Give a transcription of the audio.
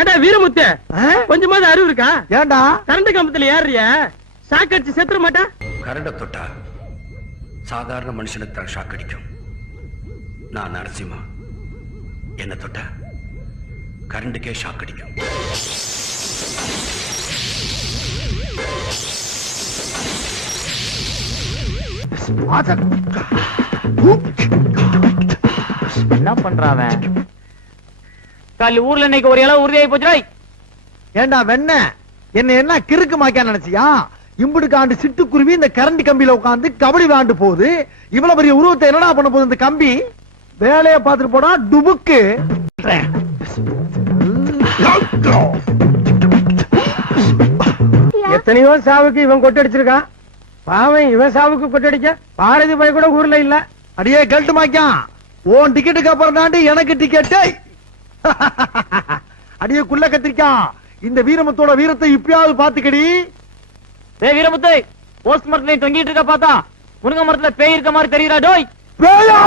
ஏண்டா வீரமுத்து, கொஞ்சமாவது அறிவு இருக்கா? ஏண்டா கரண்ட் கம்பத்துல ஏறிய ஷாக் அடிச்சு செத்துற மாட்டா? கரண்ட தொட்டா சாதாரண மனுஷனுக்கு தான் ஷாக் அடிக்கும். நான் நரசிம்மா, என்ன தொட்டா கரண்டுக்கே ஷாக் அடிக்கும். என்ன பண்றான்? காலி ஊர்ல இன்னைக்கு ஒரு இளவு உறுதியாகி போச்சு. ஏண்டா வெண்ண என்ன என்ன கிறுக்கு மாக்கியா நினைச்சியா? இம்புடுக்கு ஆண்டு சிட்டுக்குருவி இந்த கரண்ட் கம்பியில உட்காந்து கபடி விளாண்டு போகுது. இவ்வளவு பெரிய உருவத்தை என்னடா பண்ண போகுது இந்த கம்பி? வேலையை பார்த்துட்டு போனா டுபுக்கு. எத்தனையோ சாவுக்கு இவன் கொட்டடிச்சிருக்கான். பாவன் இவன் சாவுக்கு கொட்டடிக்க பாரதி பாய் கூட ஊர்ல இல்ல. அடியே கழட்டு மாக்கியா, உன் டிக்கெட்டுக்கு அப்புறம் தாண்டி எனக்கு டிக்கெட். அடியே குள்ள கத்திரிக்கா, இந்த வீரமுத்தோட வீரத்தை இப்பயாவது பாத்துக்கடி. வீரமுத்து, போஸ்ட் மரத்துல தொங்கிட்டு இருக்க பார்த்தா முருங்க மரத்துல பேய் இருக்க மாதிரி தெரியுறா? டோய் பேயா!